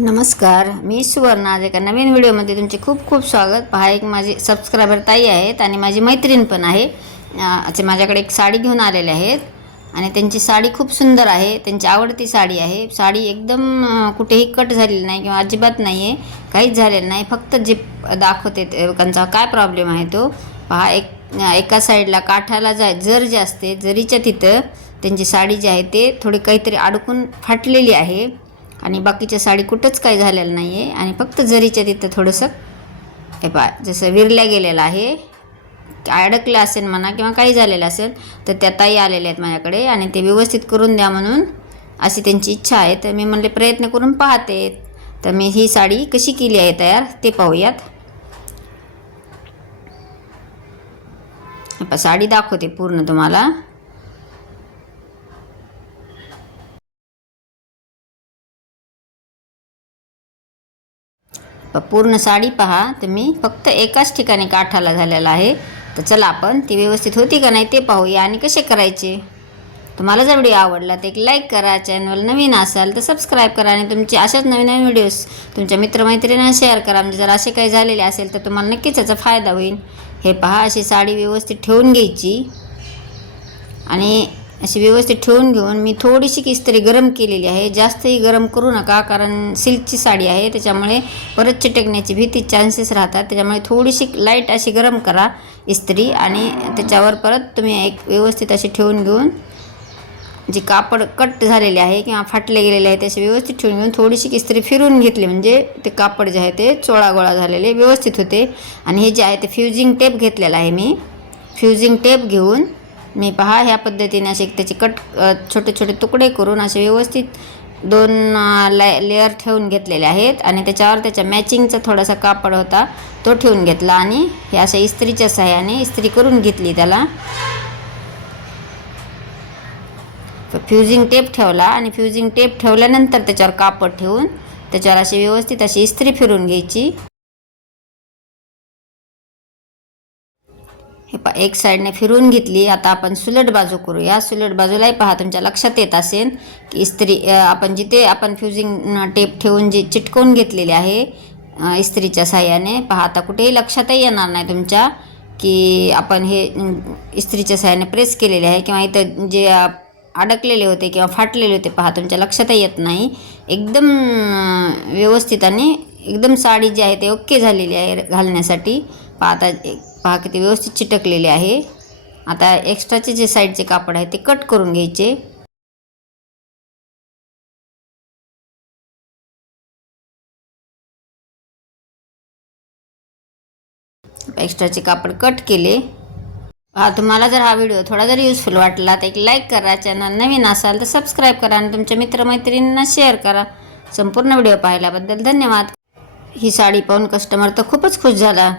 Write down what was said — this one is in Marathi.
नमस्कार, मी सुवर्णा. आज एका नवीन व्हिडिओमध्ये तुमचे खूप खूप स्वागत. पहा, एक माझी सबस्क्रायबर ताई आहेत आणि माझी मैत्रीण पण आहे. ते माझ्याकडे एक साडी घेऊन आलेले आहेत आणि त्यांची साडी खूप सुंदर आहे. त्यांची आवडती साडी आहे. साडी एकदम कुठेही कट झालेली नाही किंवा अजिबात नाही आहे, काहीच झालेलं नाही. फक्त जे दाखवते त्यांचा काय प्रॉब्लेम आहे तो पहा. एका साईडला काठाला जर जे असते, जरीच्या तिथं त्यांची साडी जी आहे ते थोडी काहीतरी अडकून फाटलेली आहे आणि बाकीच्या साडी कुठंच काही झालेलं नाही आहे आणि फक्त जरीच्या तिथं थोडंसं हे पहा जसं विरल्या गेलेलं आहे, अडकलं असेल म्हणा किंवा काही झालेलं असेल. तर त्या ताई आलेल्या आहेत माझ्याकडे आणि ते व्यवस्थित करून द्या म्हणून अशी त्यांची इच्छा आहे. तर मी म्हणले प्रयत्न करून पाहते. तर मी ही साडी कशी केली आहे तयार ते पाहूयात. साडी दाखवते पूर्ण तुम्हाला. पूर्ण साडी पहा तुम्ही, फक्त एकाच ठिकाणी काठाला झालेला आहे. तर चला आपण ती व्यवस्थित होती का नाही ते पाहूया आणि कसे करायचे. तुम्हाला जर व्हिडिओ आवडला तर एक लाईक करा, चॅनल नवीन असाल तर सबस्क्राईब करा आणि तुमचे अशाच नवीन नवीन व्हिडिओज तुमच्या मित्रमैत्रिणींना शेअर करा. म्हणजे जर असे काही झालेले असेल तर तुम्हाला नक्कीच याचा फायदा होईल. हे पहा, अशी साडी व्यवस्थित ठेवून घ्यायची आणि अशी व्यवस्थित ठेवून घेऊन मी थोडीशी इस्त्री गरम केलेली आहे. जास्तही गरम करू नका, कारण सिल्कची साडी आहे त्याच्यामुळे परत चिटकण्याची भीती चान्सेस राहतात. त्याच्यामुळे थोडीशी लाईट अशी गरम करा इस्त्री आणि त्याच्यावर परत तुम्ही एक व्यवस्थित अशी ठेवून घेऊन जे कापड कट झालेले आहे किंवा फाटले गेलेले आहे त्याचे व्यवस्थित ठेवून घेऊन थोडीशी इस्त्री फिरून घेतली म्हणजे ते कापड जे आहे ते चोळागोळा झालेले व्यवस्थित होते. आणि हे जे आहे ते फ्युजिंग टेप घेतलेला आहे मी. फ्युजिंग टेप घेऊन मी पहा ह्या पद्धतीने असे त्याचे छोटे छोटे तुकडे करून असे व्यवस्थित 2 लेअर ठेवून घेतलेले आहेत आणि त्याच्यावर त्याच्या मॅचिंगचा थोडासा कापड होता तो ठेवून घेतला आणि हे अशा इस्त्रीच्या सहाय्याने इस्त्री करून घेतली त्याला. फ्युजिंग टेप ठेवला आणि फ्युजिंग टेप ठेवल्यानंतर त्याच्यावर कापड ठेवून त्याच्यावर अशी व्यवस्थित अशी इस्त्री फिरून घ्यायची. हे एक साईडने फिरून घेतली. आता आपण सुलट बाजू करूया. सुलट बाजूलाही पहा तुमच्या लक्षात येत असेल की इस्त्री आपण जिथे आपण फ्युजिंग टेप ठेवून जी चिटकवून घेतलेली आहे इस्त्रीच्या साहाय्याने पहा. आता कुठेही लक्षातही येणार नाही तुमच्या की आपण हे इस्त्रीच्या साहाय्याने प्रेस केलेले आहे किंवा इथं जे अडकलेले होते किंवा फाटलेले होते पहा तुमच्या लक्षातही येत नाही. एकदम व्यवस्थित आणि एकदम साडी जी आहे ते ओके झालेली आहे घालण्यासाठी. पहा किती व्यवस्थित चिटकलेले आहे. आता एक्स्ट्राचे जे साईडचे कापड आहे ते कट करून घ्यायचे. एक्स्ट्राचे कापड कट केले. तुम्हाला जर हा व्हिडिओ थोडा जरी युजफुल वाटला तर एक लाईक करा, चॅनल नवीन असाल तर सबस्क्राईब करा आणि तुमच्या मित्रमैत्रिणींना शेअर करा. संपूर्ण व्हिडिओ पाहिल्याबद्दल धन्यवाद. ही साडी पाहून कस्टमर तर खूपच खुश झाला.